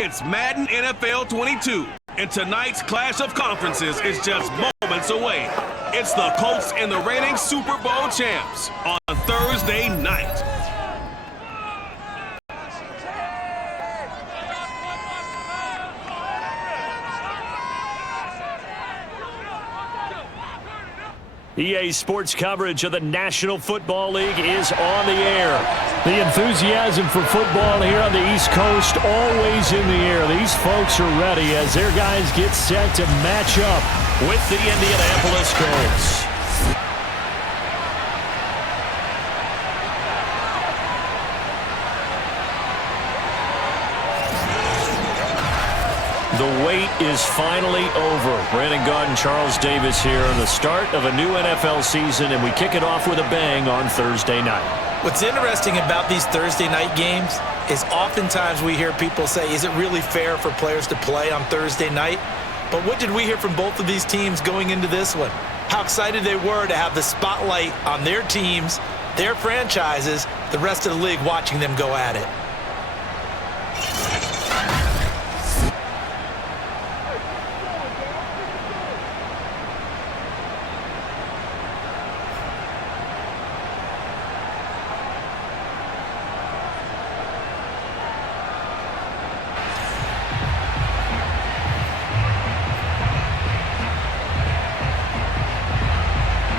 It's Madden NFL 22, and tonight's clash of conferences is just moments away. It's the Colts and the reigning Super Bowl champs on Thursday night. EA Sports coverage of the National Football League is on the air. The enthusiasm for football here on the East Coast always in the air. These folks are ready as their guys get set to match up with the Indianapolis Colts. The wait is finally over. Brandon Gaudin, Charles Davis here on the start of a new NFL season, and we kick it off with a bang on Thursday night. What's interesting about these Thursday night games is oftentimes we hear people say, is it really fair for players to play on Thursday night? But what did we hear from both of these teams going into this one? How excited they were to have the spotlight on their teams, their franchises, the rest of the league watching them go at it.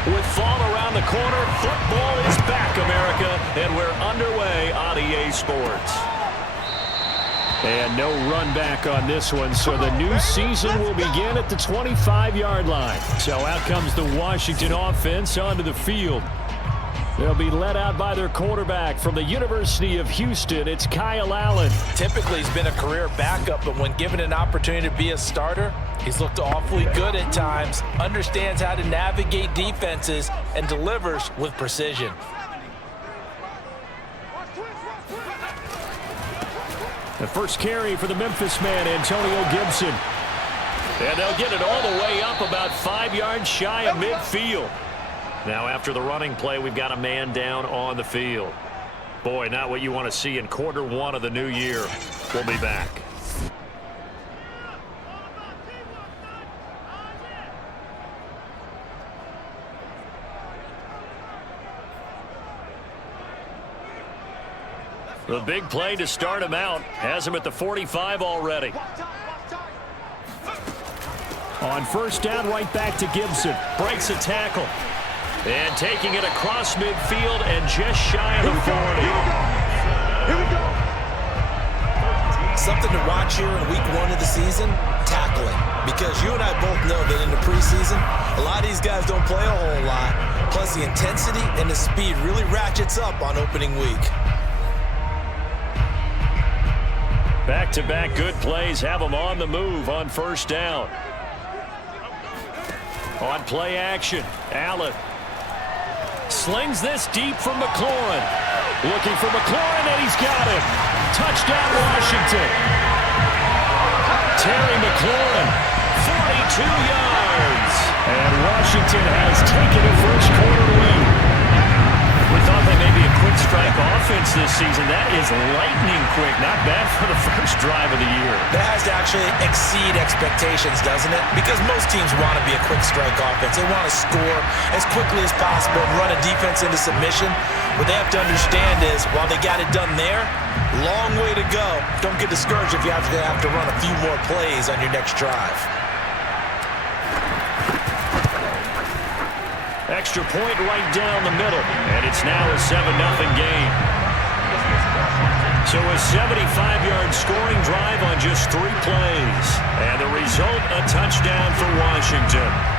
With fall around the corner, football is back, America, and we're underway on EA Sports. And no run back on this one, so the new season will begin at the 25-yard line. So out comes the Washington offense onto the field. They'll be led out by their quarterback from the University of Houston. It's Kyle Allen. Typically, he's been a career backup, but when given an opportunity to be a starter, he's looked awfully good at times, understands how to navigate defenses, and delivers with precision. The first carry for the Memphis man, Antonio Gibson. And they'll get it all the way up about 5 yards shy of midfield. Now after the running play, we've got a man down on the field. Boy, not what you want to see in quarter one of the new year. We'll be back. The big play to start him out has him at the 45 already. On first down, right back to Gibson. Breaks a tackle. And taking it across midfield and just shy of the 40. Here we go. Something to watch here in week one of the season, tackling. Because you and I both know that in the preseason, a lot of these guys don't play a whole lot. Plus the intensity and the speed really ratchets up on opening week. Back-to-back good plays have them on the move on first down. On play action, Allen slings this deep from McLaurin. Looking for McLaurin, and he's got him. Touchdown, Washington. Terry McLaurin, 42 yards. And Washington has taken a first quarter lead. We thought they may be a quick strike offense this season. That is lightning quick. Not bad for the first drive of the year. That has to actually exceed expectations, doesn't it? Because most teams want to be a quick strike offense. They want to score as quickly as possible and run a defense into submission. What they have to understand is, while they got it done there, long way to go. Don't get discouraged if you have to run a few more plays on your next drive. Extra point right down the middle, and it's now a 7-0 game. So a 75-yard scoring drive on just 3 plays. And the result, a touchdown for Washington.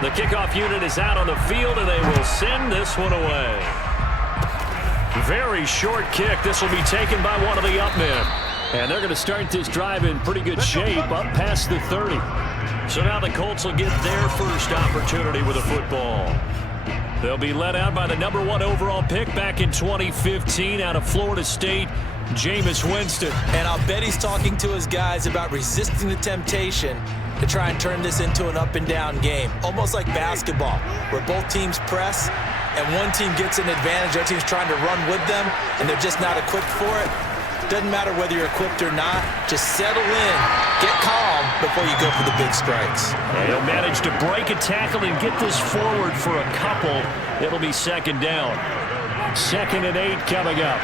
The kickoff unit is out on the field, and they will send this one away. Very short kick. This will be taken by one of the up men. And they're going to start this drive in pretty good shape, up past the 30. So now the Colts will get their first opportunity with a football. They'll be led out by the #1 overall pick back in 2015 out of Florida State, Jameis Winston. And I'll bet he's talking to his guys about resisting the temptation to try and turn this into an up-and-down game, almost like basketball, where both teams press and one team gets an advantage, the other team's trying to run with them, and they're just not equipped for it. Doesn't matter whether you're equipped or not. Just settle in, get calm before you go for the big strikes. And he'll manage to break a tackle and get this forward for a couple. It'll be second down. 2nd and 8 coming up.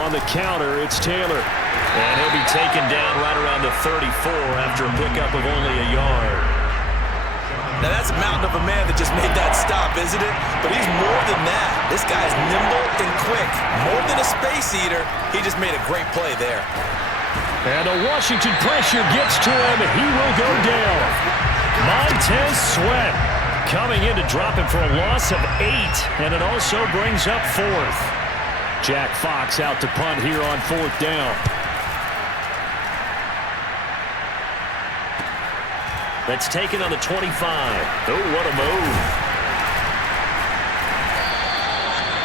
On the counter, it's Taylor. And he'll be taken down right around the 34 after a pickup of only a yard. Now that's a mountain of a man that just made that stop, isn't it? But he's more than that. This guy's nimble and quick. More than a space eater, he just made a great play there. And the Washington pressure gets to him, and he will go down. Montez Sweat coming in to drop him for a loss of 8, and it also brings up 4th. Jack Fox out to punt here on 4th down. That's taken on the 25. Oh, what a move.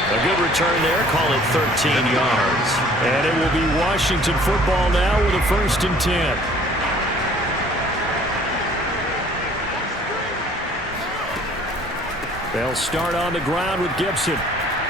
A good return there. Call it 13 yards. And it will be Washington football now with a 1st and 10. They'll start on the ground with Gibson.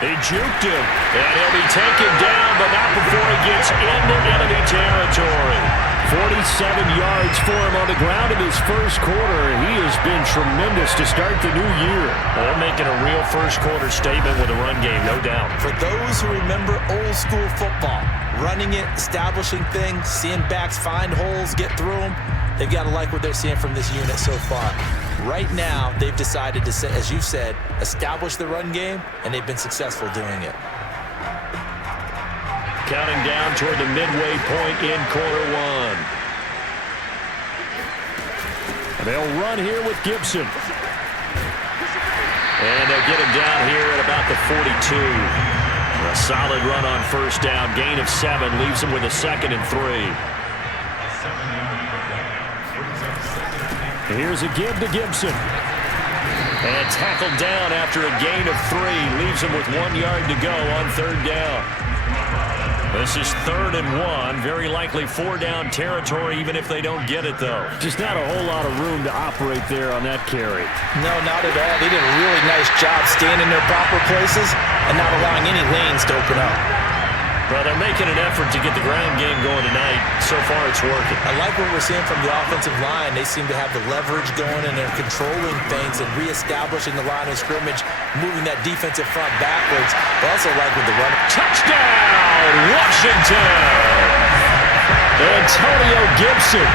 They juked him. And he'll be taken down, but not before he gets into enemy territory. 47 yards for him on the ground in his first quarter. He has been tremendous to start the new year. They're making a real first quarter statement with a run game, no doubt. For those who remember old school football, running it, establishing things, seeing backs find holes, get through them, they've got to like what they're seeing from this unit so far. Right now, they've decided to, as you said, establish the run game, and they've been successful doing it. Counting down toward the midway point in quarter 1. They'll run here with Gibson. And they'll get him down here at about the 42. A solid run on 1st down. Gain of 7 leaves him with a 2nd and 3. Here's a give to Gibson. And tackled down after a gain of 3. Leaves him with 1 yard to go on 3rd down. This is 3rd and 1. Very likely 4-down territory, even if they don't get it, though. Just not a whole lot of room to operate there on that carry. No, not at all. They did a really nice job staying in their proper places and not allowing any lanes to open up. Well, they're making an effort to get the ground game going tonight. So far, it's working. I like what we're seeing from the offensive line. They seem to have the leverage going, and they're controlling things and reestablishing the line of scrimmage, moving that defensive front backwards. But also like with the run. Touchdown, Washington! Antonio Gibson,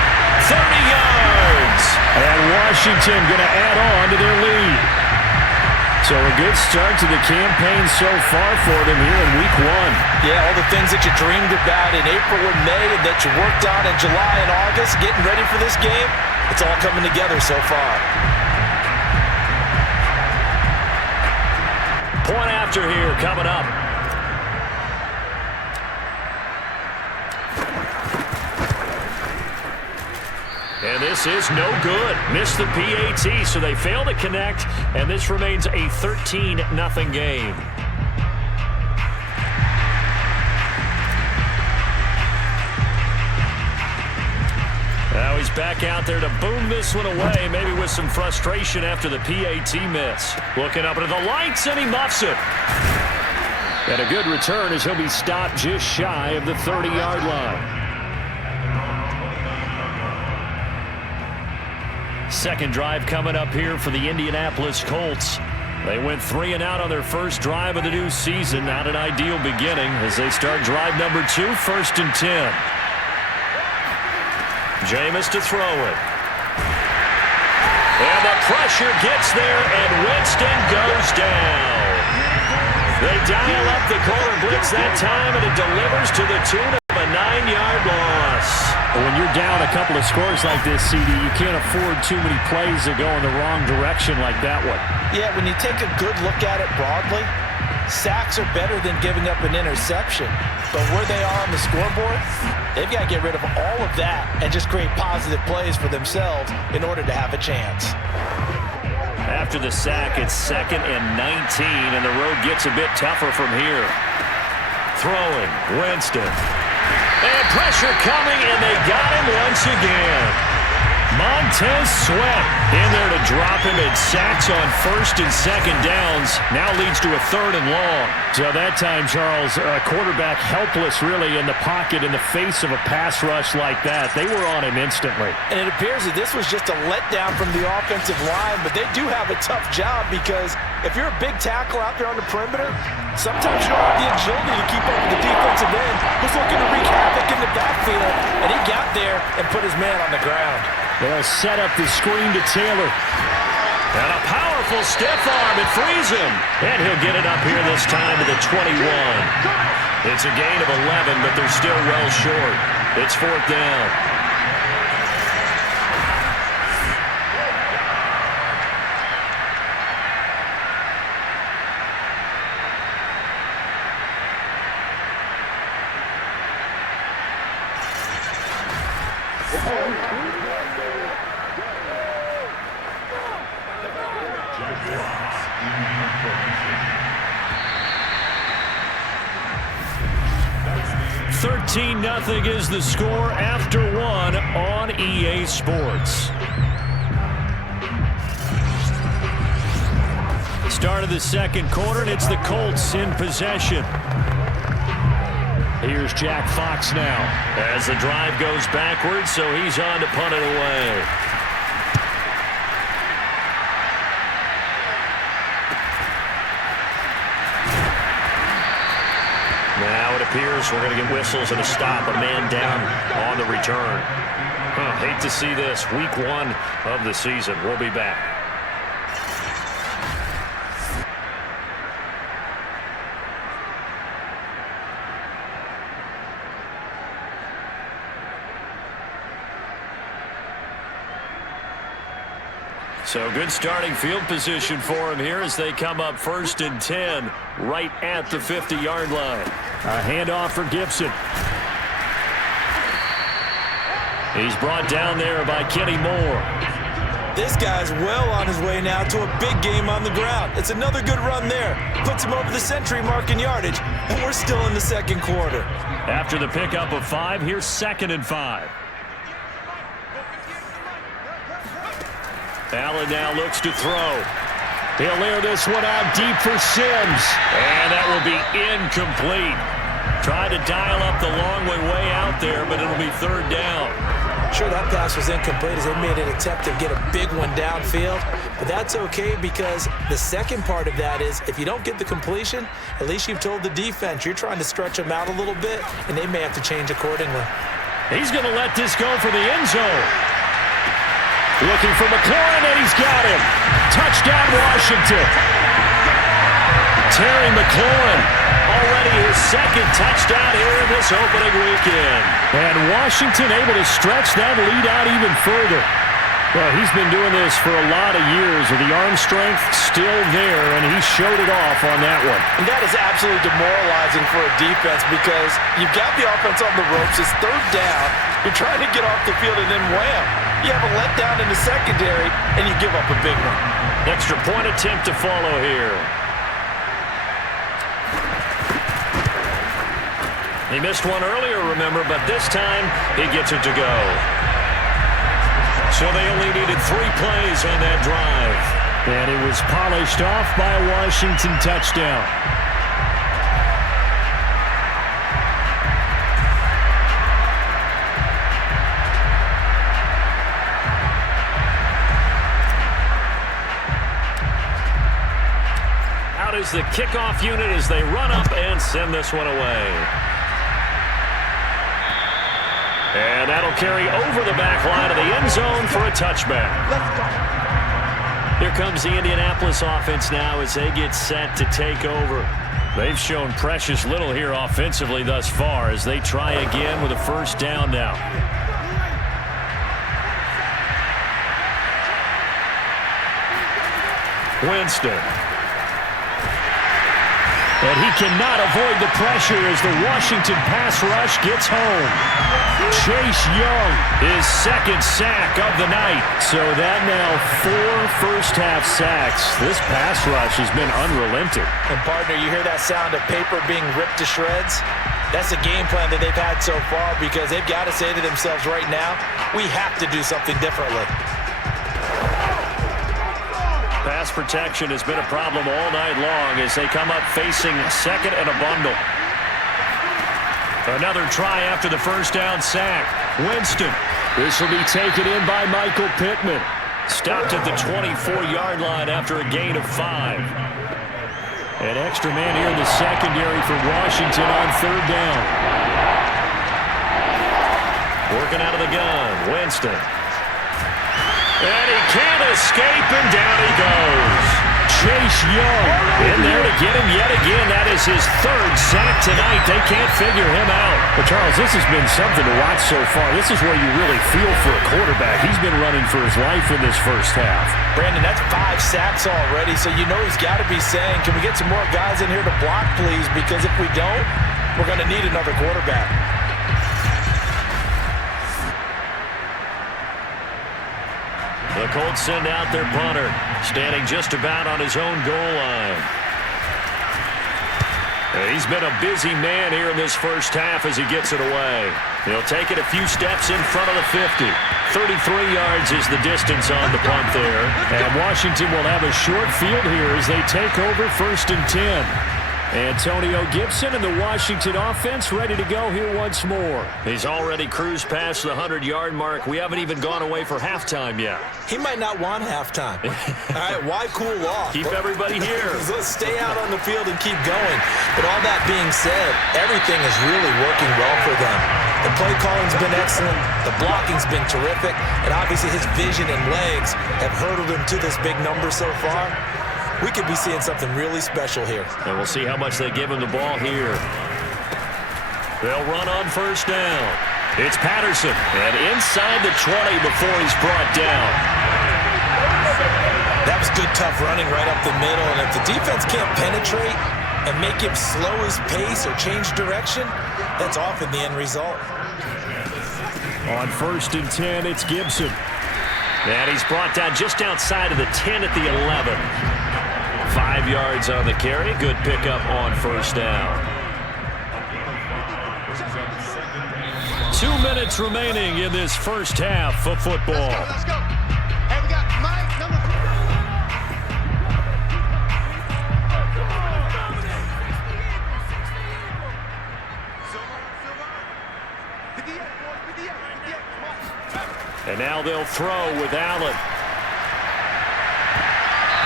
30 yards. And Washington going to add on to their lead. So a good start to the campaign so far for them here in week 1. Yeah, all the things that you dreamed about in April and May and that you worked on in July and August, getting ready for this game, it's all coming together so far. Point after here coming up. And this is no good. Missed the PAT, so they fail to connect, and this remains a 13-0 game. Now he's back out there to boom this one away, maybe with some frustration after the PAT miss. Looking up into the lights, and he muffs it. And a good return as he'll be stopped just shy of the 30-yard line. Second drive coming up here for the Indianapolis Colts. They went 3 and out on their first drive of the new season. Not an ideal beginning as they start drive number 2, 1st and 10. Jameis to throw it. And the pressure gets there, and Winston goes down. They dial up the corner blitz that time, and it delivers to the tune of a 9-yard loss. When you're down a couple of scores like this, CD, you can't afford too many plays that go in the wrong direction like that one. Yeah, when you take a good look at it broadly, Sacks are better than giving up an interception. But where they are on the scoreboard, they've got to get rid of all of that and just create positive plays for themselves in order to have a chance. After the sack, it's 2nd and 19, and the road gets a bit tougher from here. Throwing, Winston. And pressure coming, and they got him once again. Montez Sweat in there to drop him at sacks on 1st and 2nd downs. Now leads to a 3rd and long. So that time, Charles, quarterback helpless really in the pocket in the face of a pass rush like that. They were on him instantly. And it appears that this was just a letdown from the offensive line, but they do have a tough job because if you're a big tackle out there on the perimeter, sometimes you don't have the agility to keep up with the defensive end who's looking to wreak havoc in the backfield, and he got there and put his man on the ground. They'll set up the screen to Taylor. And a powerful stiff arm. It frees him. And he'll get it up here this time to the 21. It's a gain of 11, but they're still well short. It's 4th down. Nothing is the score after 1 on EA Sports. Start of the 2nd quarter, and it's the Colts in possession. Here's Jack Fox now. As the drive goes backwards, so he's on to punt it away. Now it appears we're going to get whistles and a stop, a man down on the return. Hate to see this. Week 1 of the season. We'll be back. So good starting field position for him here as they come up 1st and 10 right at the 50-yard line. A handoff for Gibson. He's brought down there by Kenny Moore. This guy's well on his way now to a big game on the ground. It's another good run there. Puts him over the century mark in yardage, and we're still in the 2nd quarter. After the pickup of 5, here's 2nd and 5. Allen now looks to throw. He'll air this one out deep for Sims. And that will be incomplete. Tried to dial up the long way out there, but it'll be 3rd down. Sure, that pass was incomplete as they made an attempt to get a big one downfield. But that's okay because the second part of that is if you don't get the completion, at least you've told the defense you're trying to stretch them out a little bit, and they may have to change accordingly. He's going to let this go for the end zone. Looking for McLaurin, and he's got him. Touchdown, Washington. Terry McLaurin, already his 2nd touchdown here in this opening weekend. And Washington able to stretch that lead out even further. Well, he's been doing this for a lot of years with the arm strength still there, and he showed it off on that one. And that is absolutely demoralizing for a defense because you've got the offense on the ropes. It's 3rd down. You're trying to get off the field, and then wham, you have a letdown in the secondary, and you give up a big one. Extra point attempt to follow here. He missed one earlier, remember, but this time he gets it to go. So they only needed 3 plays on that drive. And it was polished off by a Washington touchdown. Out is the kickoff unit as they run up and send this one away. And that'll carry over the back line of the end zone for a touchback. Here comes the Indianapolis offense now as they get set to take over. They've shown precious little here offensively thus far as they try again with a 1st down now. Winston. And he cannot avoid the pressure as the Washington pass rush gets home. Chase Young, his second sack of the night. So that now 4 first-half sacks. This pass rush has been unrelenting. And, partner, you hear that sound of paper being ripped to shreds? That's a game plan that they've had so far because they've got to say to themselves right now, we have to do something differently. Pass protection has been a problem all night long as they come up facing second and a bundle. Another try after the first down sack. Winston. This will be taken in by Michael Pittman. Stopped at the 24-yard line after a gain of 5. An extra man here in the secondary for Washington on third down. Working out of the gun, Winston. And he can't escape, and down he goes. Chase Young in there to get him yet again. That is his third sack tonight. They can't figure him out. But, Charles, this has been something to watch so far. This is where you really feel for a quarterback. He's been running for his life in this first half. Brandon, that's 5 sacks already, so you know he's got to be saying, can we get some more guys in here to block, please? Because if we don't, we're going to need another quarterback. The Colts send out their punter, standing just about on his own goal line. He's been a busy man here in this first half as he gets it away. He'll take it a few steps in front of the 50. 33 yards is the distance on the punt there. And Washington will have a short field here as they take over 1st and 10. Antonio Gibson and the Washington offense ready to go here once more. He's already cruised past the 100-yard mark. We haven't even gone away for halftime yet. He might not want halftime. All right, why cool off? Keep everybody here. Let's stay out on the field and keep going. But all that being said, everything is really working well for them. The play calling's been excellent. The blocking's been terrific. And obviously his vision and legs have hurdled him to this big number so far. We could be seeing something really special here. And we'll see how much they give him the ball here. They'll run on first down. It's Patterson. And inside the 20 before he's brought down. That was good, tough running right up the middle. And if the defense can't penetrate and make him slow his pace or change direction, that's often the end result. On 1st and 10, it's Gibson. And he's brought down just outside of the 10 at the 11. 5 yards on the carry. Good pickup on first down. 2 minutes remaining in this first half of football. Let's go. Hey, we got Mike, number 4. And now they'll throw with Allen.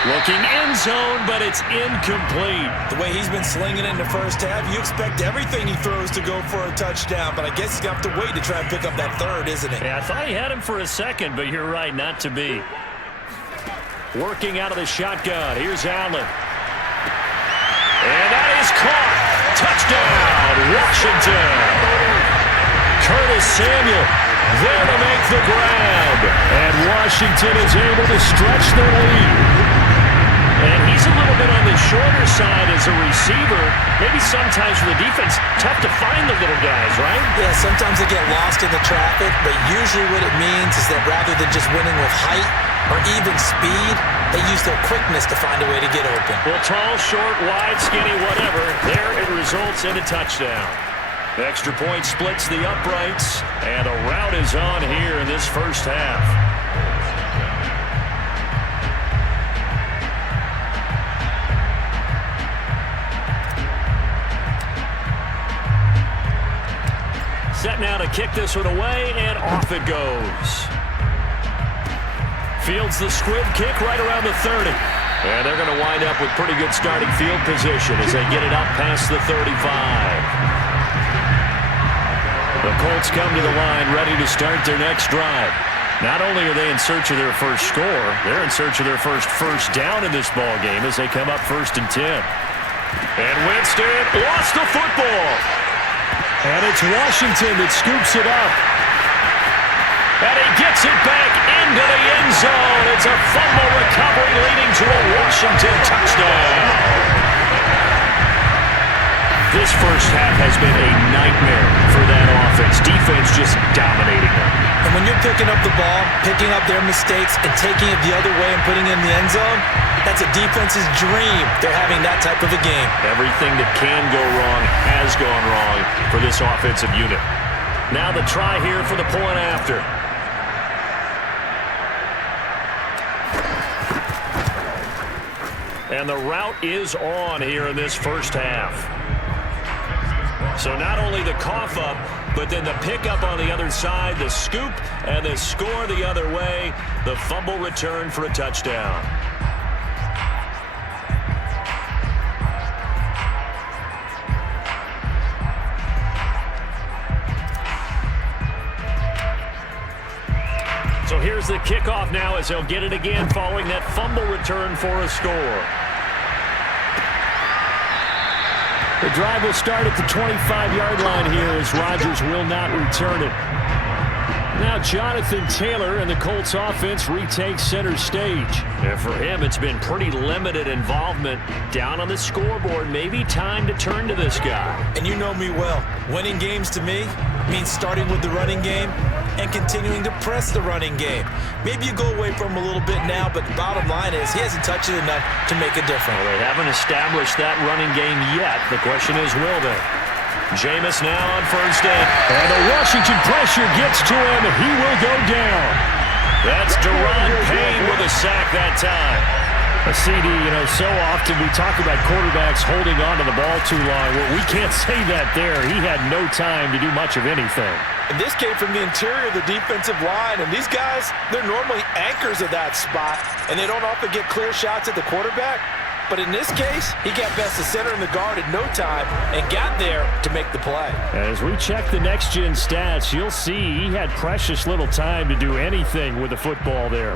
Looking end zone, but it's incomplete. The way he's been slinging in the first half, you expect everything he throws to go for a touchdown, but I guess he's going to have to wait to try and pick up that third, isn't it? Yeah, I thought he had him for a second, but you're right, not to be. Working out of the shotgun. Here's Allen. And that is caught. Touchdown, Washington. Curtis Samuel there to make the grab. And Washington is able to stretch their lead. And he's a little bit on the shorter side as a receiver. Maybe sometimes for the defense, tough to find the little guys, right? Yeah, sometimes they get lost in the traffic, but usually what it means is that rather than just winning with height or even speed, they use their quickness to find a way to get open. Well, tall, short, wide, skinny, whatever, there it results in a touchdown. The extra point splits the uprights, and a rout is on here in this first half. Set now to kick this one away, and off it goes. Fields the squib kick right around the 30. And they're going to wind up with pretty good starting field position as they get it up past the 35. The Colts come to the line ready to start their next drive. Not only are they in search of their first score, they're in search of their first down in this ball game as they come up 1st and 10. And Winston lost the football. And it's Washington that scoops it up. And he gets it back into the end zone. It's a fumble recovery leading to a Washington touchdown. This first half has been a nightmare for that offense. Defense just dominating them. And when you're picking up the ball, picking up their mistakes, and taking it the other way and putting it in the end zone, that's a defense's dream. They're having that type of a game. Everything that can go wrong has gone wrong for this offensive unit. Now the try here for the point after. And the route is on here in this first half. So not only the cough up, but then the pickup on the other side, the scoop, and the score the other way. The fumble return for a touchdown. So here's the kickoff now as they'll get it again following that fumble return for a score. The drive will start at the 25-yard line here as Rodgers will not return it. Now Jonathan Taylor and the Colts offense retakes center stage. And for him, it's been pretty limited involvement down on the scoreboard. Maybe time to turn to this guy. And you know me well. Winning games to me means starting with the running game and continuing to press the running game. Maybe you go away from him a little bit now, but the bottom line is he hasn't touched it enough to make a difference. Well, they haven't established that running game yet. The question is, will they? Jameis now on first down. And the Washington pressure gets to him. He will go down. That's Deron Payne with a sack that time. A CD, so often we talk about quarterbacks holding on to the ball too long. Well, we can't say that there. He had no time to do much of anything. And this came from the interior of the defensive line. And these guys, they're normally anchors of that spot. And they don't often get clear shots at the quarterback. But in this case, he got past the center and the guard in no time and got there to make the play. As we check the next-gen stats, you'll see he had precious little time to do anything with the football there.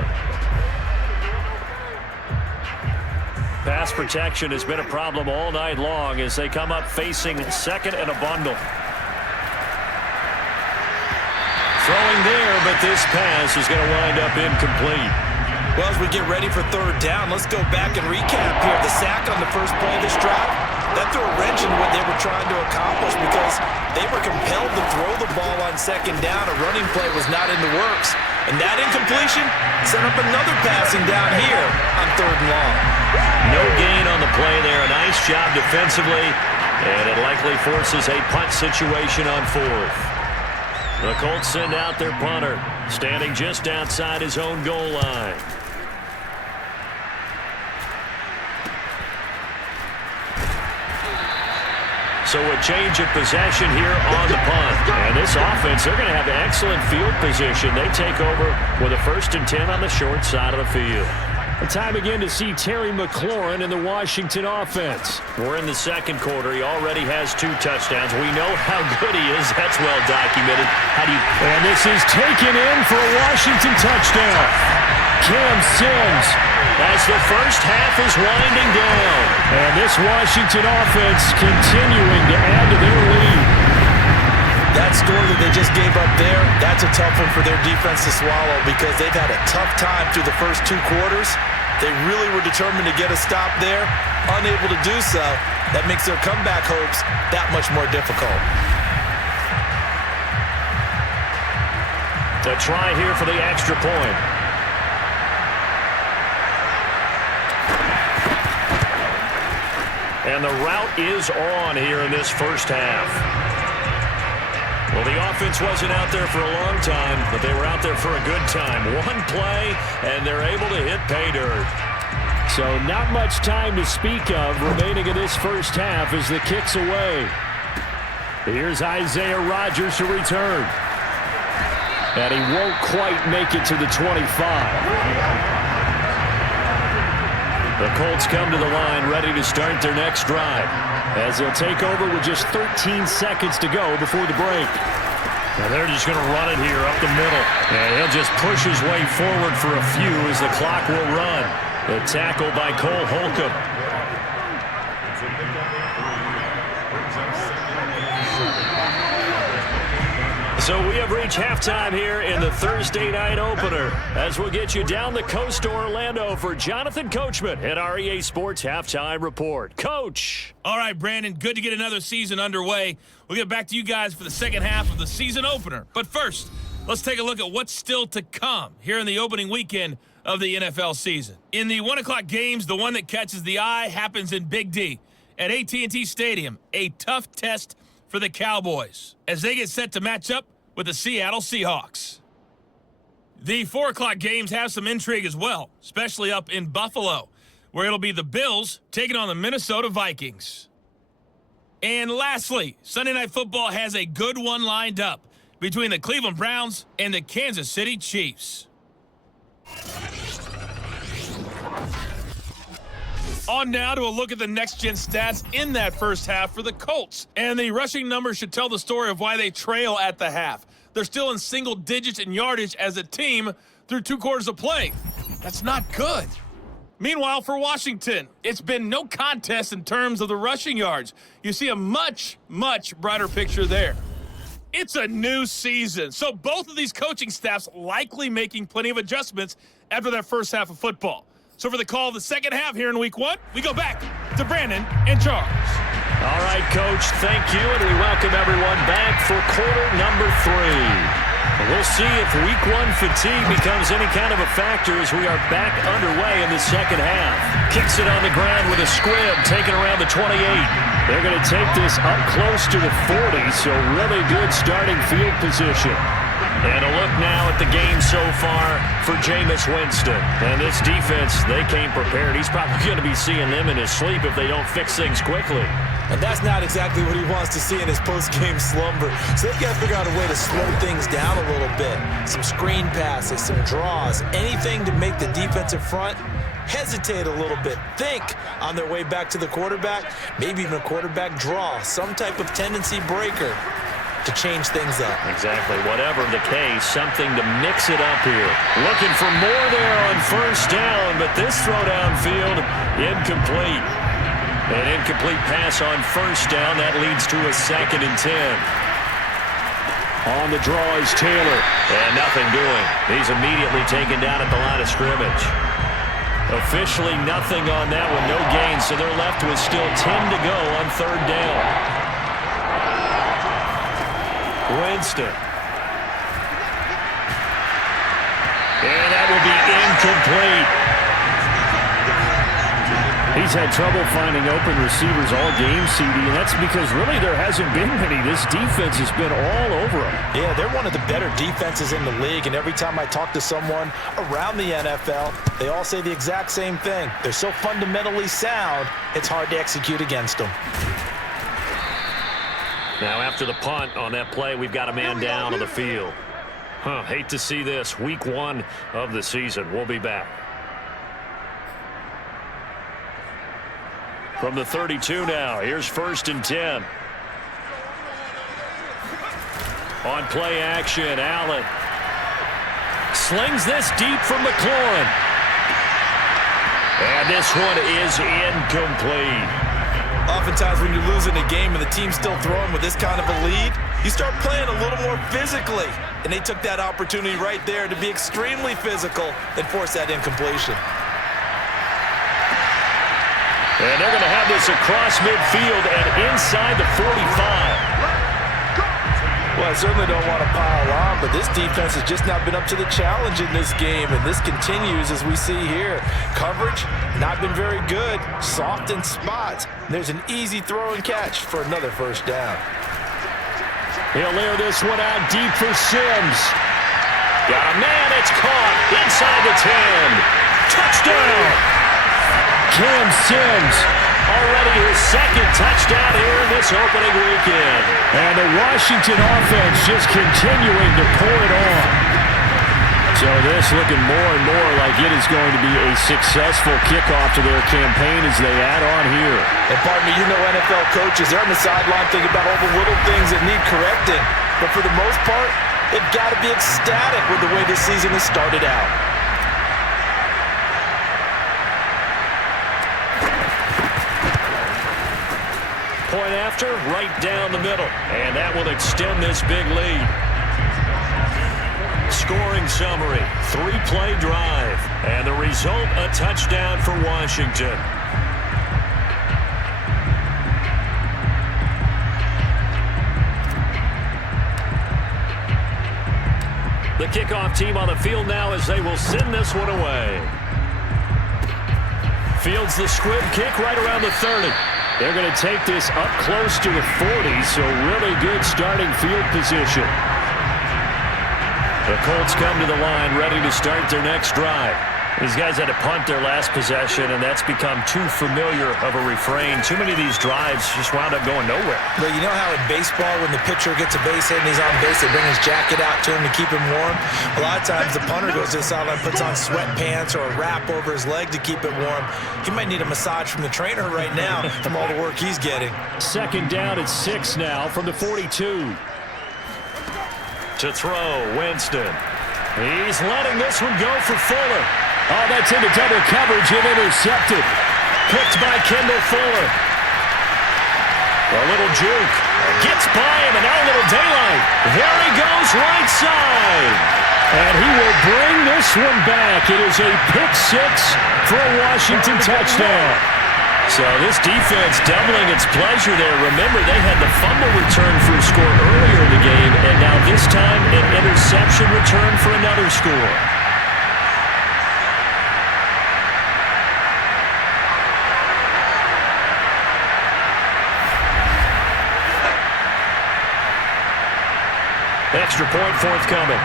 Pass protection has been a problem all night long as they come up facing second and a bundle. Throwing there, but this pass is going to wind up incomplete. Well, as we get ready for third down, let's go back and recap here. The sack on the first play of this drive, that threw a wrench in what they were trying to accomplish because they were compelled to throw the ball on second down. A running play was not in the works. And that incompletion set up another passing down here on third and long. No gain on the play there. A nice job defensively, and it likely forces a punt situation on fourth. The Colts send out their punter, standing just outside his own goal line. So a change of possession here on the punt. And this offense, they're going to have excellent field position. They take over with a 1st and 10 on the short side of the field. A time again to see Terry McLaurin in the Washington offense. We're in the second quarter. He already has 2 touchdowns. We know how good he is. That's well documented. And this is taken in for a Washington touchdown. Cam Sims as the first half is winding down. And this Washington offense continuing to add to their lead. That score that they just gave up there, that's a tough one for their defense to swallow because they've had a tough time through the first 2 quarters. They really were determined to get a stop there, unable to do so. That makes their comeback hopes that much more difficult. The try here for the extra point. And the route is on here in this first half. Well, the offense wasn't out there for a long time, but they were out there for a good time. One play, and they're able to hit pay dirt. So not much time to speak of remaining in this first half as the kick's away. Here's Isaiah Rodgers to return. And he won't quite make it to the 25. The Colts come to the line ready to start their next drive as they'll take over with just 13 seconds to go before the break. Now they're just going to run it here up the middle. And he'll just push his way forward for a few as the clock will run. The tackle by Cole Holcomb. The So we have reached halftime here in the Thursday night opener as we'll get you down the coast to Orlando for Jonathan Coachman at our EA Sports Halftime Report. Coach. All right, Brandon, good to get another season underway. We'll get back to you guys for the second half of the season opener. But first, let's take a look at what's still to come here in the opening weekend of the NFL season. In the 1 o'clock games, the one that catches the eye happens in Big D at AT&T Stadium, a tough test for the Cowboys as they get set to match up with the Seattle Seahawks. The 4 o'clock games have some intrigue as well, especially up in Buffalo, where it'll be the Bills taking on the Minnesota Vikings. And lastly, Sunday Night Football has a good one lined up between the Cleveland Browns and the Kansas City Chiefs. On now to a look at the next-gen stats in that first half for the Colts. And the rushing numbers should tell the story of why they trail at the half. They're still in single digits in yardage as a team through 2 quarters of play. That's not good. Meanwhile, for Washington, it's been no contest in terms of the rushing yards. You see a much, much brighter picture there. It's a new season, so both of these coaching staffs likely making plenty of adjustments after that first half of football. So for the call of the second half here in week 1, we go back to Brandon and Charles. All right, Coach, thank you, and we welcome everyone back for quarter number 3. We'll see if week 1 fatigue becomes any kind of a factor as we are back underway in the second half. Kicks it on the ground with a squib, taken around the 28. They're going to take this up close to the 40, so really good starting field position. And a look now at the game so far for Jameis Winston. And this defense, they came prepared. He's probably going to be seeing them in his sleep if they don't fix things quickly. And that's not exactly what he wants to see in his post-game slumber. So they've got to figure out a way to slow things down a little bit. Some screen passes, some draws, anything to make the defensive front hesitate a little bit. Think on their way back to the quarterback, maybe even a quarterback draw, some type of tendency breaker to change things up. Exactly. Whatever the case, something to mix it up here. Looking for more there on first down, but this throw downfield, incomplete. An incomplete pass on first down. That leads to a 2nd and 10. On the draw is Taylor. And nothing doing. He's immediately taken down at the line of scrimmage. Officially nothing on that one. No gain, so they're left with still 10 to go on 3rd down. Winston. And that will be incomplete. He's had trouble finding open receivers all game, CD, and that's because really there hasn't been many. This defense has been all over them. Yeah, they're one of the better defenses in the league, and every time I talk to someone around the NFL, they all say the exact same thing. They're so fundamentally sound, it's hard to execute against them. Now after the punt on that play, we've got a man down on the field. Hate to see this. Week 1 of the season. We'll be back. From the 32 now, here's 1st and 10. On play action, Allen slings this deep from McLaurin. And this one is incomplete. Oftentimes when you're losing a game and the team's still throwing with this kind of a lead, you start playing a little more physically. And they took that opportunity right there to be extremely physical and force that incompletion. And they're going to have this across midfield and inside the 45. Well, I certainly don't want to pile on, but this defense has just not been up to the challenge in this game, and this continues as we see here. Coverage, not been very good, soft in spots. There's an easy throw and catch for another 1st down. He'll layer this one out deep for Sims. Got a man, it's caught inside the 10. Touchdown! Cam Sims, already his 2nd touchdown here in this opening weekend. And the Washington offense just continuing to pour it on. So this looking more and more like it is going to be a successful kickoff to their campaign as they add on here. And pardon me, you know NFL coaches, they're on the sideline thinking about all the little things that need correcting. But for the most part, they've got to be ecstatic with the way this season has started out. Point after, right down the middle. And that will extend this big lead. scoring summary. 3-play drive. And the result, a touchdown for Washington. The kickoff team on the field now as they will send this one away. Fields the squib kick right around the 30. They're going to take this up close to the 40, so really good starting field position. The Colts come to the line ready to start their next drive. These guys had to punt their last possession, and that's become too familiar of a refrain. Too many of these drives just wound up going nowhere. But you know how in baseball, when the pitcher gets a base hit and he's on base, they bring his jacket out to him to keep him warm? A lot of times the punter goes to the sideline, puts on sweatpants or a wrap over his leg to keep it warm. He might need a massage from the trainer right now from all the work he's getting. Second down at 6 now from the 42. To throw, Winston. He's letting this one go for Fuller. Oh, that's into double coverage and intercepted. Picked by Kendall Fuller. A little juke. Gets by him, and now a little daylight. There he goes, right side. And he will bring this one back. It is a pick 6 for a Washington touchdown. So this defense doubling its pleasure there. Remember, they had the fumble return for a score earlier in the game, and now this time an interception return for another score. Extra point forthcoming.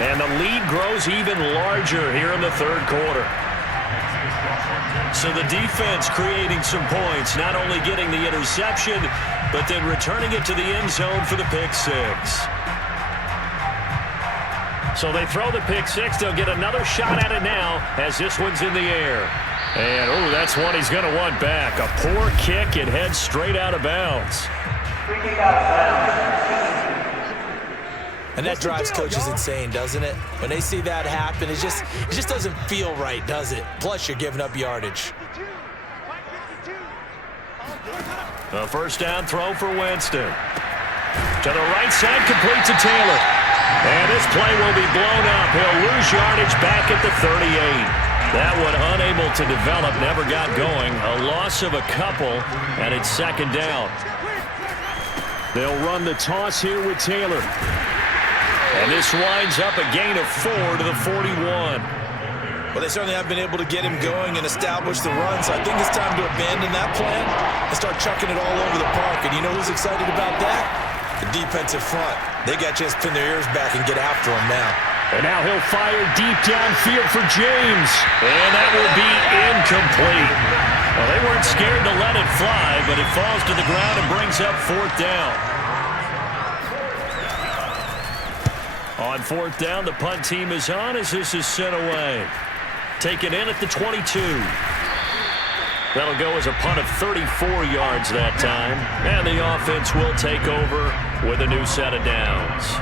And the lead grows even larger here in the third quarter. So the defense creating some points, not only getting the interception, but then returning it to the end zone for the pick 6. So they throw the pick 6. They'll get another shot at it now as this one's in the air. And, oh, that's one he's going to want back. A poor kick. It heads straight out of bounds. And that drives coaches insane, doesn't it? When they see that happen, it just doesn't feel right, does it? Plus, you're giving up yardage. A first down throw for Winston. To the right side, complete to Taylor. And this play will be blown up. He'll lose yardage back at the 38. That one unable to develop, never got going. A loss of a couple, and it's second down. They'll run the toss here with Taylor. And this winds up a gain of 4 to the 41. Well, they certainly have been able to get him going and establish the run, so I think it's time to abandon that plan and start chucking it all over the park. And you know who's excited about that? The defensive front. They got just pin their ears back and get after him now. And now he'll fire deep downfield for James. And that will be incomplete. Well, they weren't scared to let it fly, but it falls to the ground and brings up fourth down. On fourth down, the punt team is on as this is sent away. Taken in at the 22. That'll go as a punt of 34 yards that time. And the offense will take over with a new set of downs.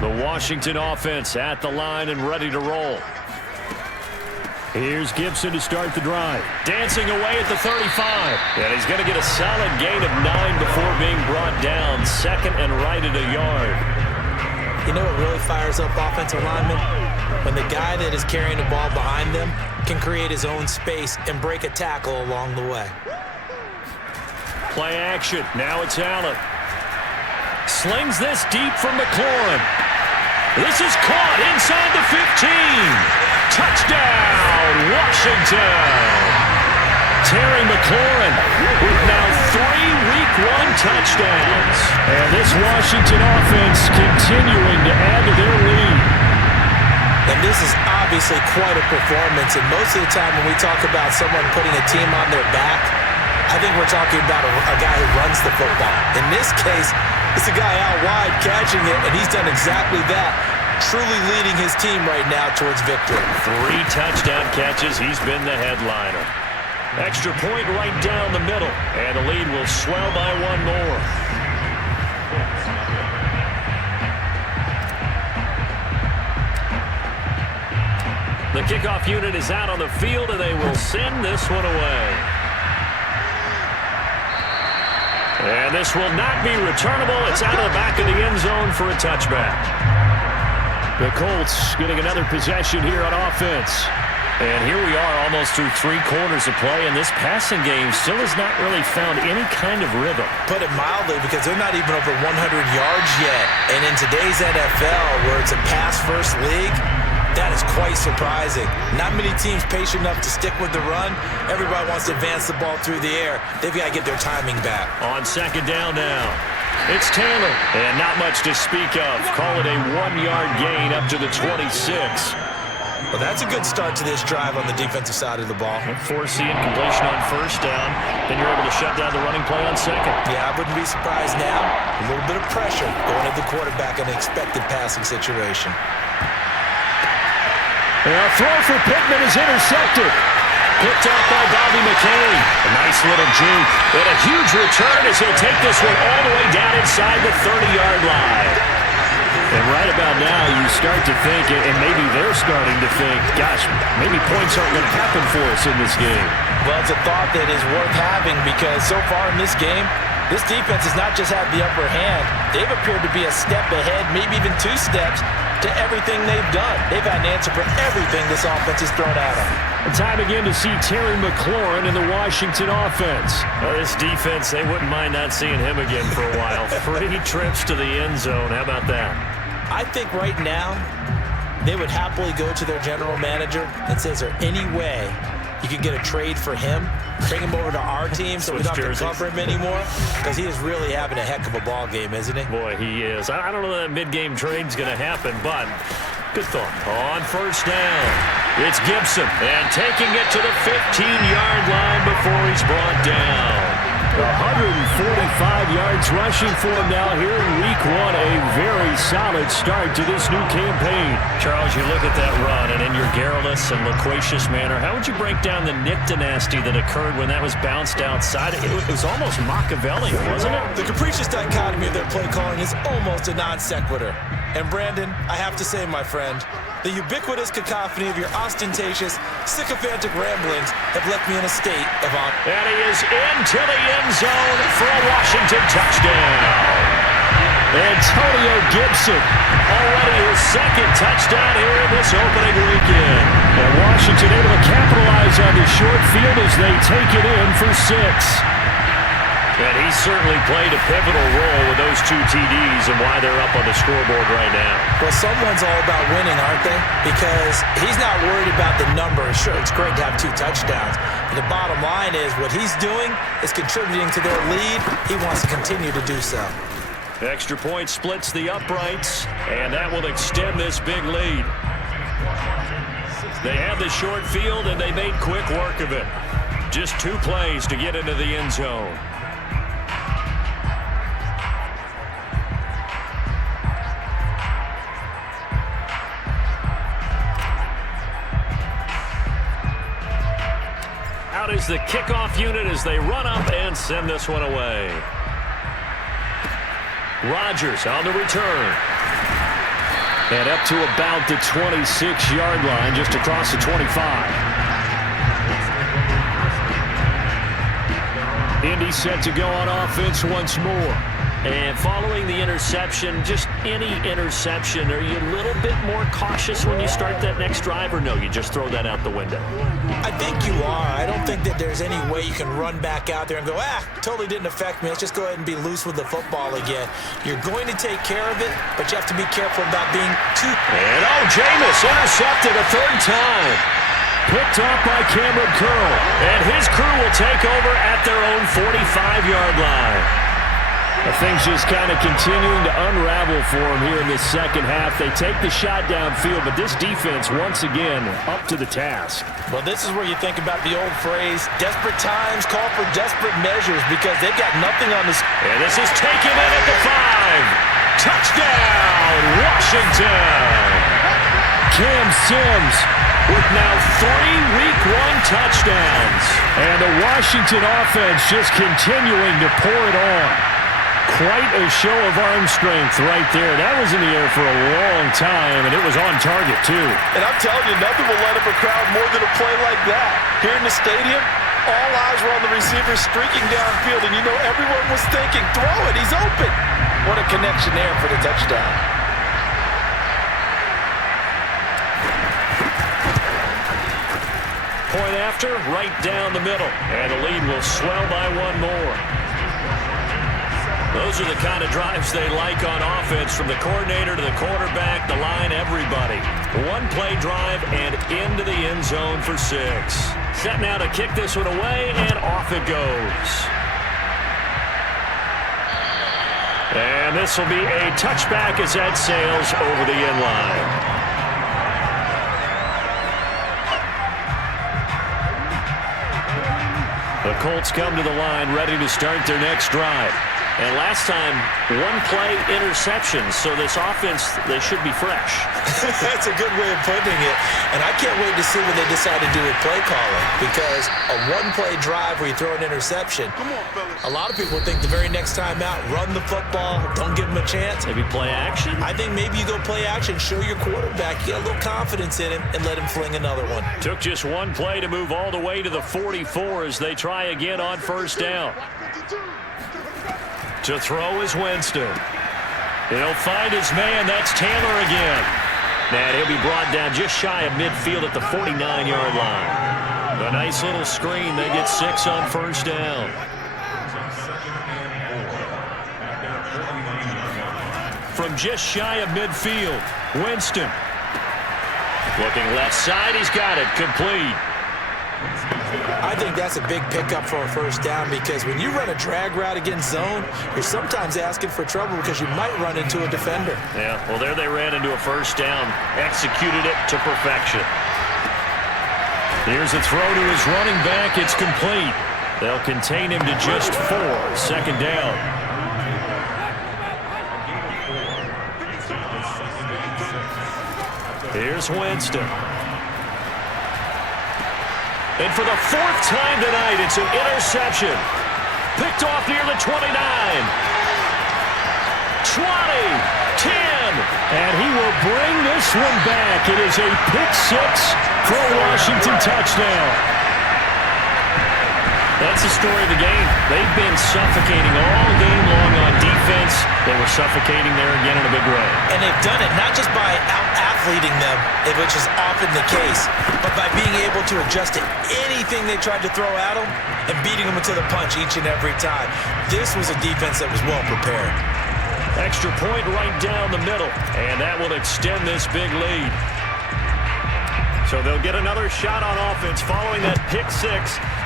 The Washington offense at the line and ready to roll. Here's Gibson to start the drive. Dancing away at the 35. And he's going to get a solid gain of 9 before being brought down. Second and right at a yard. You know what really fires up offensive linemen? When the guy that is carrying the ball behind them can create his own space and break a tackle along the way. Play action. Now it's Allen. Slings this deep from McLaurin. This is caught inside the 15. Touchdown, Washington. Terry McLaurin with now 3 Week 1 touchdowns. And this Washington offense continuing to add to their lead. And this is obviously quite a performance. And most of the time when we talk about someone putting a team on their back, I think we're talking about a guy who runs the football. In this case, it's a guy out wide catching it, and he's done exactly that, truly leading his team right now towards victory. 3 touchdown catches. He's been the headliner. Extra point right down the middle, and the lead will swell by 1 more. The kickoff unit is out on the field, and they will send this one away. And this will not be returnable. It's out of the back of the end zone for a touchback. The Colts getting another possession here on offense. And here we are almost through 3 quarters of play, and this passing game still has not really found any kind of rhythm. Put it mildly, because they're not even over 100 yards yet. And in today's NFL, where it's a pass-first league, that is quite surprising. Not many teams patient enough to stick with the run. Everybody wants to advance the ball through the air. They've got to get their timing back. On second down now, it's Taylor. And not much to speak of. Call it a 1-yard gain up to the 26. Well, that's a good start to this drive on the defensive side of the ball. Force the incompletion on first down. Then you're able to shut down the running play on second. Yeah, I wouldn't be surprised now. A little bit of pressure going at the quarterback in an expected passing situation. And a throw for Pittman is intercepted. Picked up by Bobby McCain. A nice little juke. And a huge return as he'll take this one all the way down inside the 30-yard line. And right about now, you start to think, and maybe they're starting to think, gosh, maybe points aren't going to happen for us in this game. Well, it's a thought that is worth having, because so far in this game, this defense has not just had the upper hand. They've appeared to be a step ahead, maybe even 2 steps, to everything they've done. They've had an answer for everything this offense has thrown at them. And time again to see Terry McLaurin in the Washington offense. Well, this defense, they wouldn't mind not seeing him again for a while. 3 trips to the end zone. How about that? I think right now they would happily go to their general manager and say, is there any way you could get a trade for him? Bring him over to our team so we don't have to cover him anymore? Because he is really having a heck of a ball game, isn't he? Boy, he is. I don't know that mid-game trade's going to happen, but good thought. On first down, it's Gibson. And taking it to the 15-yard line before he's brought down. 145 yards rushing for him now here in week 1. A very solid start to this new campaign. Charles, you look at that run, and in your garrulous and loquacious manner, how would you break down the Nick dynasty that occurred when that was bounced outside? It was almost Machiavellian, wasn't it? The capricious dichotomy of their play calling is almost a non sequitur. And Brandon, I have to say, my friend, the ubiquitous cacophony of your ostentatious, sycophantic ramblings have left me in a state of honor. And he is into the end zone for a Washington touchdown. Antonio Gibson, already his 2nd touchdown here in this opening weekend. And Washington able to capitalize on the short field as they take it in for 6. And he certainly played a pivotal role with those 2 TDs and why they're up on the scoreboard right now. Well, someone's all about winning, aren't they? Because he's not worried about the numbers. Sure, it's great to have 2 touchdowns. But the bottom line is what he's doing is contributing to their lead. He wants to continue to do so. Extra point splits the uprights, and that will extend this big lead. They had the short field, and they made quick work of it. Just 2 plays to get into the end zone. Out is the kickoff unit as they run up and send this one away. Rodgers on the return. And up to about the 26-yard line, just across the 25. Indy set to go on offense once more. And following the interception, just any interception, are you a little bit more cautious when you start that next drive, or no, you just throw that out the window? I think you are. I don't think that there's any way you can run back out there and go, totally didn't affect me. Let's just go ahead and be loose with the football again. You're going to take care of it, but you have to be careful about being too... And Jameis intercepted a 3rd time. Picked off by Cameron Curl. And his crew will take over at their own 45-yard line. Things just kind of continuing to unravel for them here in this second half. They take the shot downfield, but this defense, once again, up to the task. Well, this is where you think about the old phrase, desperate times call for desperate measures, because they've got nothing on this. And this is taken in at the 5. Touchdown, Washington! Cam Sims with now 3 Week 1 touchdowns. And the Washington offense just continuing to pour it on. Quite a show of arm strength right there. That was in the air for a long time, and it was on target, too. And I'm telling you, nothing will light up a crowd more than a play like that. Here in the stadium, All eyes were on the receiver streaking downfield, and you know everyone was thinking, throw it, he's open. What a connection there for the touchdown. Point after, right down the middle. And the lead will swell by one more. Those are the kind of drives they like on offense, from the coordinator to the quarterback, the line, everybody. One-play drive and into the end zone for 6. Set now to kick this one away, and off it goes. And this will be a touchback as that sails over the end line. The Colts come to the line ready to start their next drive. And last time, one-play interception, so this offense, they should be fresh. That's a good way of putting it. And I can't wait to see what they decide to do with play calling, because a one-play drive where you throw an interception, a lot of people think the very next time out, run the football, don't give them a chance. Maybe play action? I think maybe you go play action, show your quarterback, get a little confidence in him, and let him fling another one. Took just one play to move all the way to the 44 as they try again on first down. To throw is Winston. He'll find his man. That's Taylor again. And he'll be brought down just shy of midfield at the 49-yard line. A nice little screen. They get 6 on first down. From just shy of midfield, Winston. Looking left side. He's got it. Complete. I think that's a big pickup for a first down, because when you run a drag route against zone, you're sometimes asking for trouble because you might run into a defender. Yeah, well, there they ran into a first down. Executed it to perfection. Here's a throw to his running back. It's complete. They'll contain him to just 4. Second down. Here's Winston. And for the 4th time tonight, it's an interception. Picked off near the 29. 20, 10, and he will bring this one back. It is a pick 6 for a Washington touchdown. That's the story of the game. They've been suffocating all game long on defense. They were suffocating there again in a big way. And they've done it not just by out-athleting them, which is often the case, but by being able to adjust to anything they tried to throw at them and beating them to the punch each and every time. This was a defense that was well prepared. Extra point right down the middle, and that will extend this big lead. So they'll get another shot on offense following that pick 6,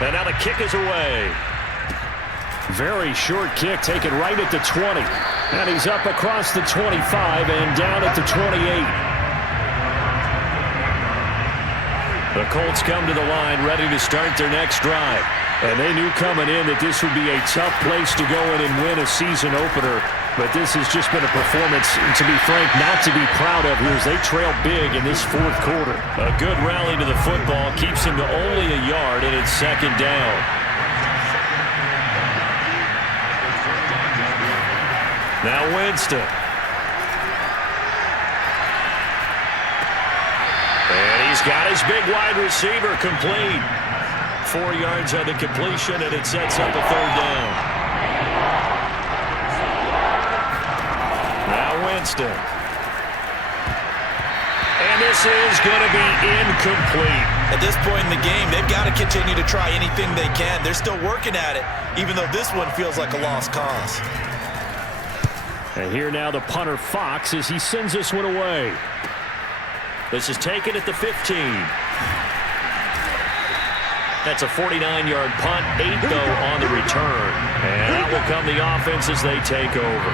and now the kick is away. Very short kick taken right at the 20, and he's up across the 25 and down at the 28. The Colts come to the line ready to start their next drive. And they knew coming in that this would be a tough place to go in and win a season opener. But this has just been a performance, to be frank, not to be proud of here as they trail big in this 4th quarter. A good rally to the football keeps him to only a yard, and it's second down. Now Winston. And he's got his big wide receiver complete. 4 yards on the completion, and it sets up a 3rd down. Now Winston. And this is going to be incomplete. At this point in the game, they've got to continue to try anything they can. They're still working at it, even though this one feels like a lost cause. And here now the punter Fox as he sends this one away. This is taken at the 15. That's a 49-yard punt, 8 though on the return. And out will come the offense as they take over.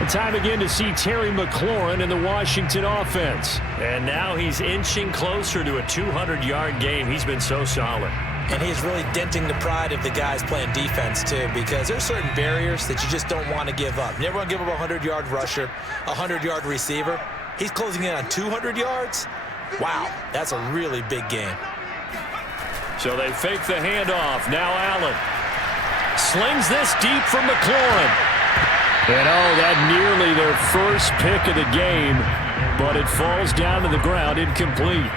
And time again to see Terry McLaurin in the Washington offense. And now he's inching closer to a 200-yard game. He's been so solid. And he's really denting the pride of the guys playing defense, too, because there's certain barriers that you just don't want to give up. You never want to give up a 100-yard rusher, a 100-yard receiver. He's closing in on 200 yards. Wow, that's a really big game. So they fake the handoff. Now Allen slings this deep from McLaurin. And that nearly their first pick of the game, but it falls down to the ground incomplete.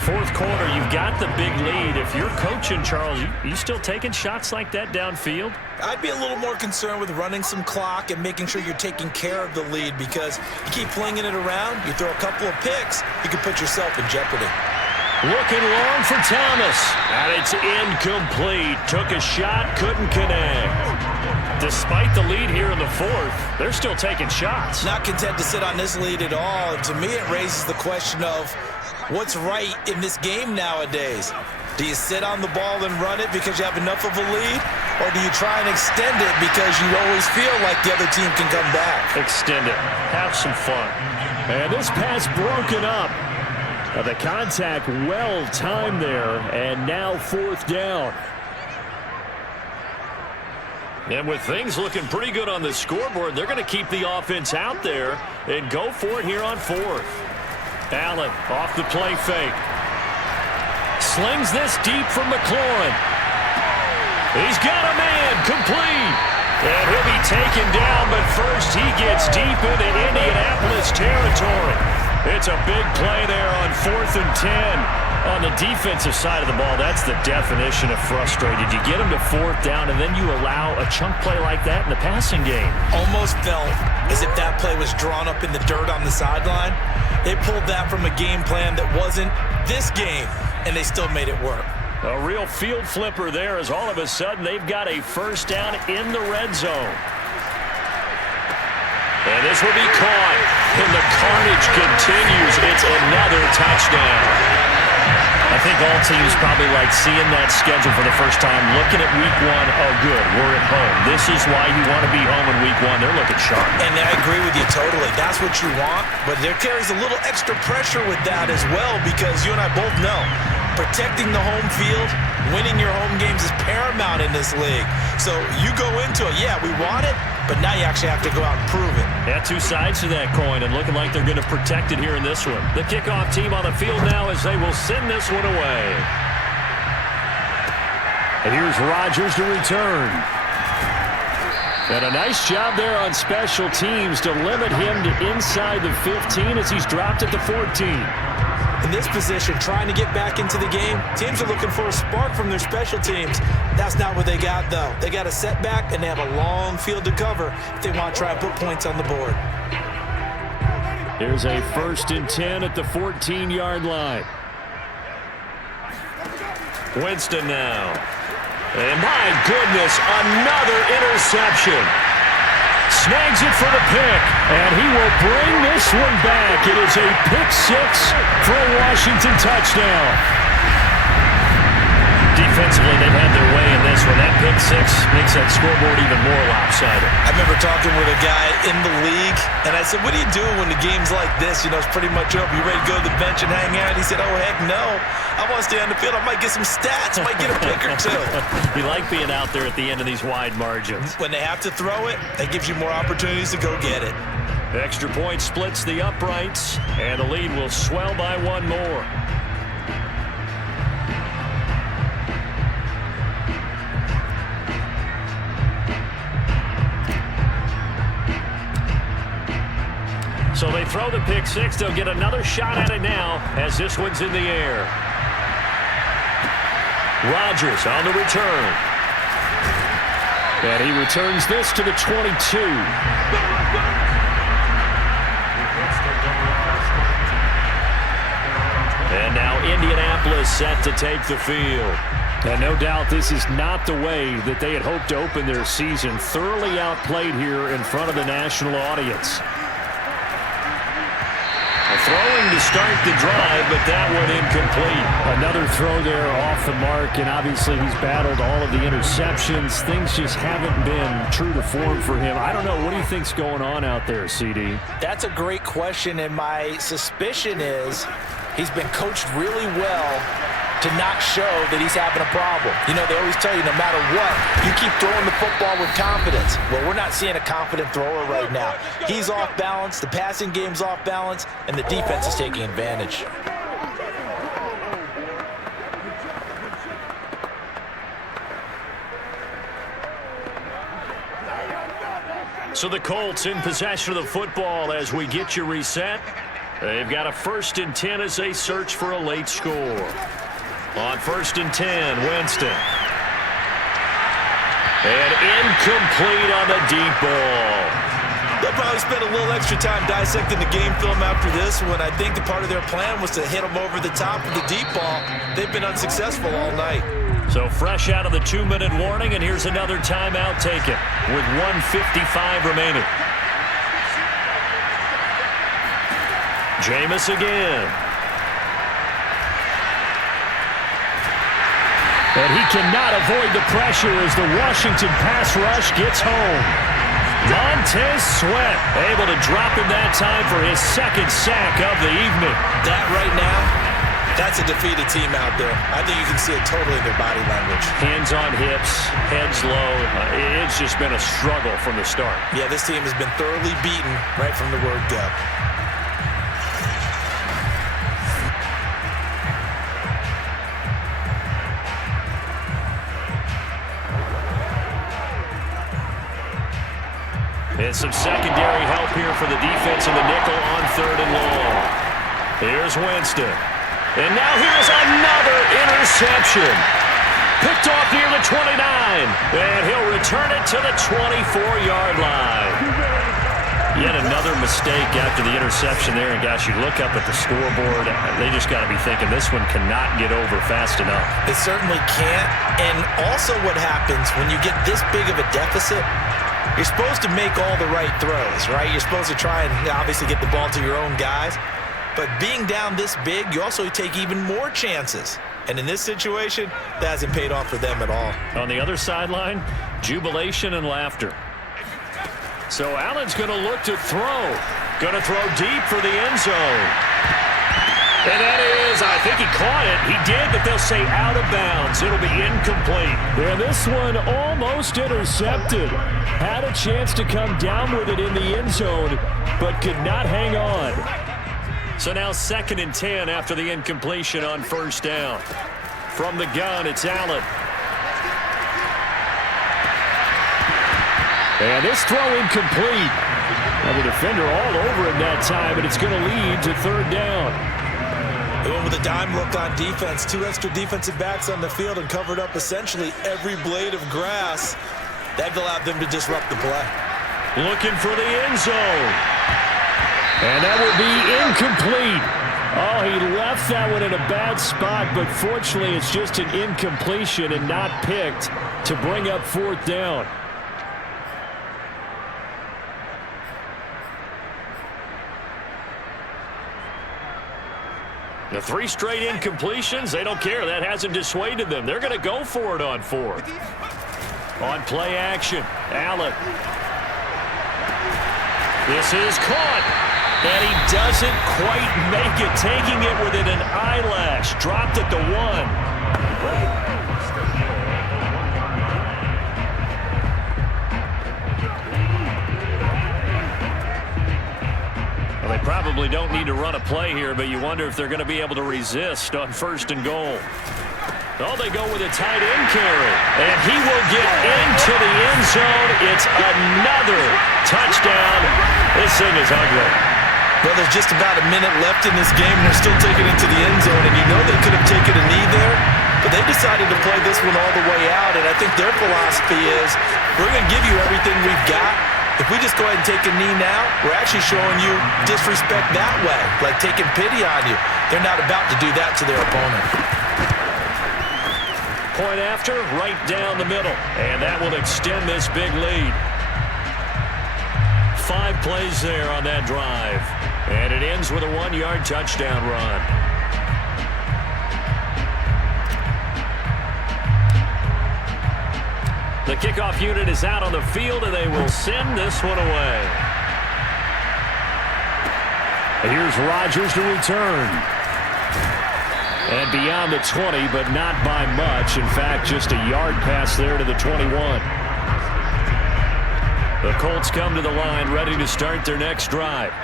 Fourth quarter, you've got the big lead. If you're coaching, Charles, you still taking shots like that downfield? I'd be a little more concerned with running some clock and making sure you're taking care of the lead, because you keep flinging it around, you throw a couple of picks, you can put yourself in jeopardy. Looking long for Thomas, and it's incomplete. Took a shot, couldn't connect. Despite the lead here in the fourth, they're still taking shots. Not content to sit on this lead at all, and to me it raises the question of what's right in this game nowadays. Do you sit on the ball and run it because you have enough of a lead, or do you try and extend it because you always feel like the other team can come back? Extend it. Have some fun. And this pass broken up. The contact well timed there, and now fourth down. And with things looking pretty good on the scoreboard, they're going to keep the offense out there and go for it here on fourth. Allen off the play fake. Slings this deep from McLaurin. He's got a man, complete. And he'll be taken down, but first he gets deep into Indianapolis territory. It's a big play there on 4th and 10. On the defensive side of the ball, that's the definition of frustrated. You get them to fourth down, and then you allow a chunk play like that in the passing game. Almost felt as if that play was drawn up in the dirt on the sideline. They pulled that from a game plan that wasn't this game, and they still made it work. A real field flipper there, as all of a sudden they've got a first down in the red zone. And this will be caught, and the carnage continues. It's another touchdown. I think all teams probably like seeing that schedule for the first time, looking at week one. Oh, good, we're at home. This is why you want to be home in week one. They're looking sharp. And I agree with you totally. That's what you want, but there carries a little extra pressure with that as well, because you and I both know protecting the home field, winning your home games is paramount in this league. So you go into it, yeah, we want it, but now you actually have to go out and prove it. Yeah, two sides to that coin, and looking like they're going to protect it here in this one. The kickoff team on the field now as they will send this one away. And here's Rodgers to return. And a nice job there on special teams to limit him to inside the 15 as he's dropped at the 14. In this position, trying to get back into the game, teams are looking for a spark from their special teams. That's not what they got, though. They got a setback, and they have a long field to cover if they want to try and put points on the board. Here's a 1st and 10 at the 14-yard line. Winston now. And my goodness, another interception. Snags it for the pick, and he will bring this one back. It is a pick six for a Washington touchdown. Defensively, they've had their way in this one. That pick six makes that scoreboard even more lopsided. I remember talking with a guy in the league, and I said, what do you do when the game's like this? You know, it's pretty much up. You ready to go to the bench and hang out? He said, oh, heck no. I want to stay on the field. I might get some stats. I might get a pick or two. You like being out there at the end of these wide margins. When they have to throw it, that gives you more opportunities to go get it. Extra point splits the uprights, and the lead will swell by one more. So they throw the pick six. They'll get another shot at it now as this one's in the air. Rodgers on the return. And he returns this to the 22. And now Indianapolis set to take the field. And no doubt this is not the way that they had hoped to open their season. Thoroughly outplayed here in front of the national audience. Throwing to start the drive, but that one incomplete. Another throw there off the mark, and obviously he's battled all of the interceptions. Things just haven't been true to form for him. I don't know. What do you think's going on out there, CD? That's a great question, and my suspicion is he's been coached really well to not show that he's having a problem. You know, they always tell you no matter what, you keep throwing the football with confidence. Well, we're not seeing a confident thrower right now. He's off balance, the passing game's off balance, and the defense is taking advantage. So the Colts in possession of the football as we get you reset. They've got a 1st and 10 as they search for a late score. On 1st and 10, Winston. And incomplete on the deep ball. They'll probably spend a little extra time dissecting the game film after this one. I think the part of their plan was to hit them over the top of the deep ball. They've been unsuccessful all night. So fresh out of the 2-minute warning, and here's another timeout taken with 1:55 remaining. Jameis again. And he cannot avoid the pressure as the Washington pass rush gets home. Montez Sweat able to drop him that time for his 2nd sack of the evening. That right now, that's a defeated team out there. I think you can see it totally in their body language. Hands on hips, heads low. It's just been a struggle from the start. Yeah, this team has been thoroughly beaten right from the word go. And some secondary help here for the defense in the nickel on 3rd and long. Here's Winston. And now here's another interception. Picked off near the 29. And he'll return it to the 24-yard line. Yet another mistake after the interception there. And gosh, you look up at the scoreboard, they just got to be thinking this one cannot get over fast enough. It certainly can't. And also what happens when you get this big of a deficit, you're supposed to make all the right throws, right? You're supposed to try and obviously get the ball to your own guys. But being down this big, you also take even more chances. And in this situation, that hasn't paid off for them at all. On the other sideline, jubilation and laughter. So Allen's going to look to throw. Going to throw deep for the end zone. And that is, I think he caught it. He did, but they'll say out of bounds. It'll be incomplete. Yeah, this one almost intercepted. Had a chance to come down with it in the end zone, but could not hang on. So now 2nd and 10 after the incompletion on 1st down. From the gun, it's Allen. And this throw incomplete. Now the defender all over him that time, and it's going to lead to 3rd down. They went with a dime look on defense. 2 extra defensive backs on the field and covered up essentially every blade of grass. That allowed them to disrupt the play. Looking for the end zone. And that will be incomplete. Oh, he left that one in a bad spot, but fortunately it's just an incompletion and not picked to bring up 4th down. The 3 straight incompletions, they don't care. That hasn't dissuaded them. They're going to go for it on 4th. On play action, Allen. This is caught. And he doesn't quite make it, taking it within an eyelash. Dropped at the 1. Well, they probably don't need to run a play here, but you wonder if they're going to be able to resist on 1st and goal. Oh, they go with a tight end carry. And he will get into the end zone. It's another touchdown. This thing is ugly. Well, there's just about a minute left in this game, and they're still taking it to the end zone. And you know they could have taken a knee there, but they decided to play this one all the way out. And I think their philosophy is, we're going to give you everything we've got. If we just go ahead and take a knee now, we're actually showing you disrespect that way, like taking pity on you. They're not about to do that to their opponent. Point after, right down the middle. And that will extend this big lead. 5 plays there on that drive. And it ends with a 1-yard touchdown run. The kickoff unit is out on the field, and they will send this one away. And here's Rodgers to return. And beyond the 20, but not by much. In fact, just a yard pass there to the 21. The Colts come to the line ready to start their next drive.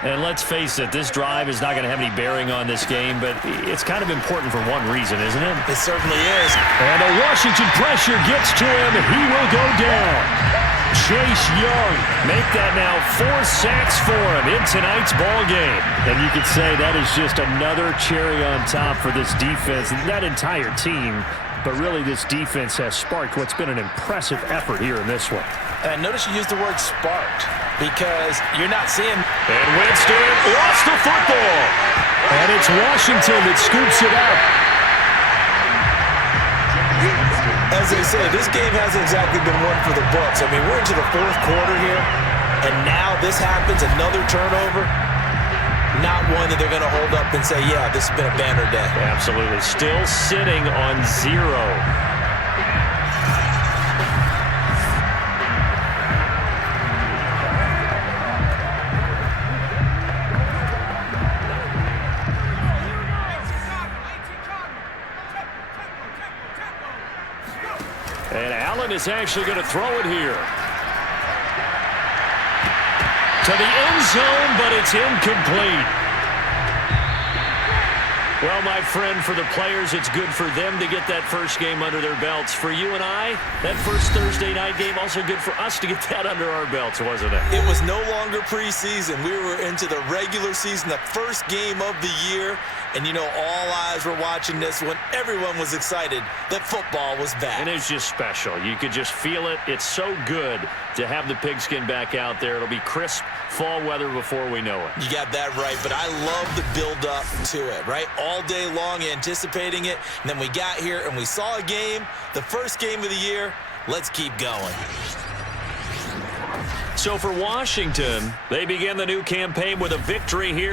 And let's face it, this drive is not going to have any bearing on this game, but it's kind of important for one reason, isn't it? It certainly is. And a Washington pressure gets to him, and he will go down. Chase Young. Make that now 4 sacks for him in tonight's ball game. And you could say that is just another cherry on top for this defense, and that entire team. But really, this defense has sparked what's been an impressive effort here in this one. And notice you used the word sparked because you're not seeing. And Winston lost the football. And it's Washington that scoops it out. As they say, this game hasn't exactly been one for the books. I mean, we're into the 4th quarter here, and now this happens, another turnover. Not one that they're going to hold up and say, yeah, this has been a banner day. Absolutely. Still sitting on 0. And Allen is actually going to throw it here. To the end zone, but it's incomplete. Well, my friend, for the players, it's good for them to get that first game under their belts. For you and I, that first Thursday night game, also good for us to get that under our belts, wasn't it? It was no longer preseason. We were into the regular season, the first game of the year. And, you know, all eyes were watching this when everyone was excited that football was back. And it's just special. You could just feel it. It's so good to have the pigskin back out there. It'll be crisp fall weather before we know it. You got that right, but I love the build-up to it, right? All day long anticipating it, and then we got here and we saw a game, the first game of the year. Let's keep going. So for Washington, they begin the new campaign with a victory here.